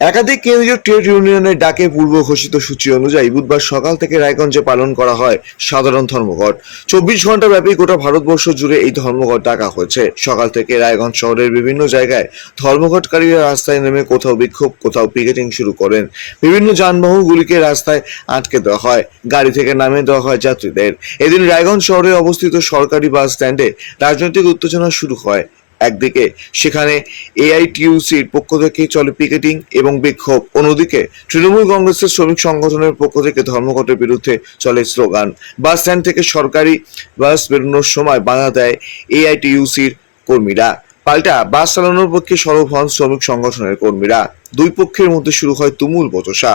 একাধিক কেন্দ্রীয় ট্রেড ইউনিয়নের ডাকে পূর্ব ঘোষিত সূচি অনুযায়ী বুধবার সকাল থেকে রায়গঞ্জে পালন করা হয় সাধারণ ধর্মঘট। চব্বিশ ঘণ্টা ব্যাপী গোটা ভারতবর্ষ জুড়ে এই ধর্মঘট ডাকা হয়েছে। সকাল থেকে রায়গঞ্জ শহরের বিভিন্ন জায়গায় ধর্মঘটকারীরা রাস্তায় নেমে কোথাও বিক্ষোভ, কোথাও পিকেটিং শুরু করেন। বিভিন্ন যানবাহনগুলিকে রাস্তায় আটকে দেওয়া হয়, গাড়ি থেকে নামিয়ে দেওয়া হয় যাত্রীদের। এদিন রায়গঞ্জ শহরে অবস্থিত সরকারি বাস স্ট্যান্ডে রাজনৈতিক উত্তেজনা শুরু হয়। একদিকে। সেখানে এআইটিউসির পক্ষ থেকে চলে পিকেটিং এবং বিক্ষোভ। অন্যদিকে, তৃণমূল কংগ্রেসের শ্রমিক সংগঠনের পক্ষ থেকে ধর্মঘটের বিরুদ্ধে চলে স্লোগান। বাস স্ট্যান্ড থেকে সরকারি বাস বেরোনোর সময় বাধা দেয় এআইটিউসির কর্মীরা। পাল্টা বাস চালানোর পক্ষে সরব হন শ্রমিক সংগঠনের কর্মীরা। দুই পক্ষের মধ্যে শুরু হয় তুমুল বচসা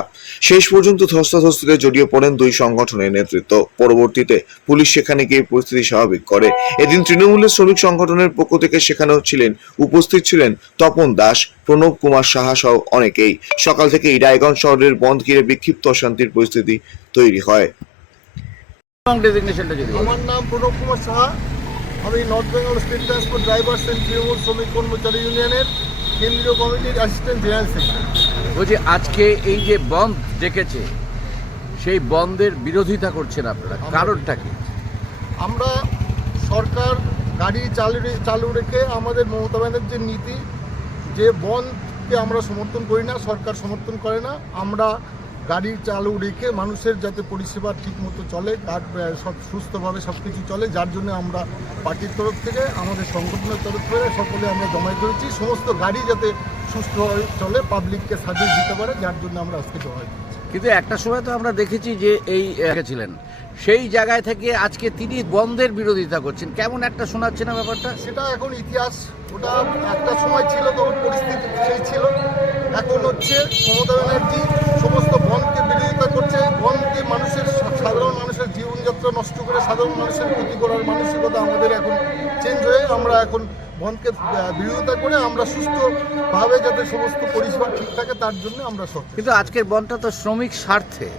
শেষ পর্যন্ত ধস্তাধস্তিতে জড়িয়ে পড়েন দুই সংগঠনের নেতৃত্ব। পরবর্তীতে পুলিশ সেখানে গিয়ে পরিস্থিতি স্বাভাবিক করে। এদিন তৃণমূলের শ্রমিক সংগঠনের পক্ষ থেকে সেখানেও ছিলেন উপস্থিত ছিলেন তপন দাস প্রণব কুমার সাহা সহ অনেকেই। সকাল থেকেই রায়গঞ্জ শহরের বন্ধ ঘিরে বিক্ষিপ্ত অশান্তির পরিস্থিতি তৈরি হয়। আমার নাম প্রণব কুমার সাহা। আমি North Bengal State Transport drivers and Trinamool শ্রমিক কর্মচারী ইউনিয়নের কেন্দ্রীয় কমিটির অ্যাসিস্ট্যান্ট জেনারেল সেক্রেটারি বলছি আজকে এই যে বন্ধ ডেকেছে সেই বন্ধের বিরোধিতা করছেন আপনারা কারণটা কি? আমরা সরকার গাড়ি চালু চালু রেখে আমাদের মমতা ব্যানার্জির নীতি যে বন্ধকে আমরা সমর্থন করি না সরকার সমর্থন করে না আমরা গাড়ি চালু রেখে মানুষের যাতে পরিষেবা ঠিকমতো চলে তার সব সুস্থভাবে সব কিছু চলে যার জন্য আমরা পার্টির তরফ থেকে আমাদের সংগঠনের তরফ থেকে সকলে আমরা জমায়েত করেছি সমস্ত গাড়ি যাতে সুস্থভাবে চলে পাবলিককে সার্ভিস দিতে পারে যার জন্য আমরা আজকে জমায়েত কিন্তু একটা সময় তো আমরা দেখেছি যে এই ছিলেন সেই জায়গায় থেকে আজকে তিনি বন্ধের বিরোধিতা করছেন। কেমন একটা শোনাচ্ছে না ব্যাপারটা? সেটা এখন ইতিহাস। ওটা একটা সময় ছিল তখন পরিস্থিতি সেই ছিল। এখন হচ্ছে মমতা ব্যানার্জি করার মানসিকতা আমাদের এখন চেঞ্জ হয়ে আমরা এখন বনকে বিরোধিতা করে আমরা সুস্থভাবে যাতে সমস্ত পরিষেবা ঠিক থাকে তার জন্য আমরা সব কিন্তু আজকের বনটা তো শ্রমিক স্বার্থে।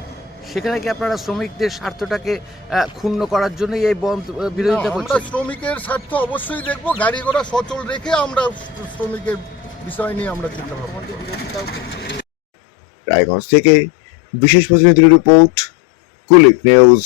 সেখানে কি আপনারা শ্রমিকদের স্বার্থটাকে ক্ষুণ্ণ করার জন্যই এই বন্ধ বিরোধিতা করছেন? শ্রমিকের স্বার্থ অবশ্যই দেখব গাড়ি ঘোড়া সচল রেখে আমরা শ্রমিকের বিষয় নিয়ে আমরা চিন্তা ভাবনা রায়গঞ্জ থেকে বিশেষ প্রতিনিধির রিপোর্ট কুলিক নিউজ।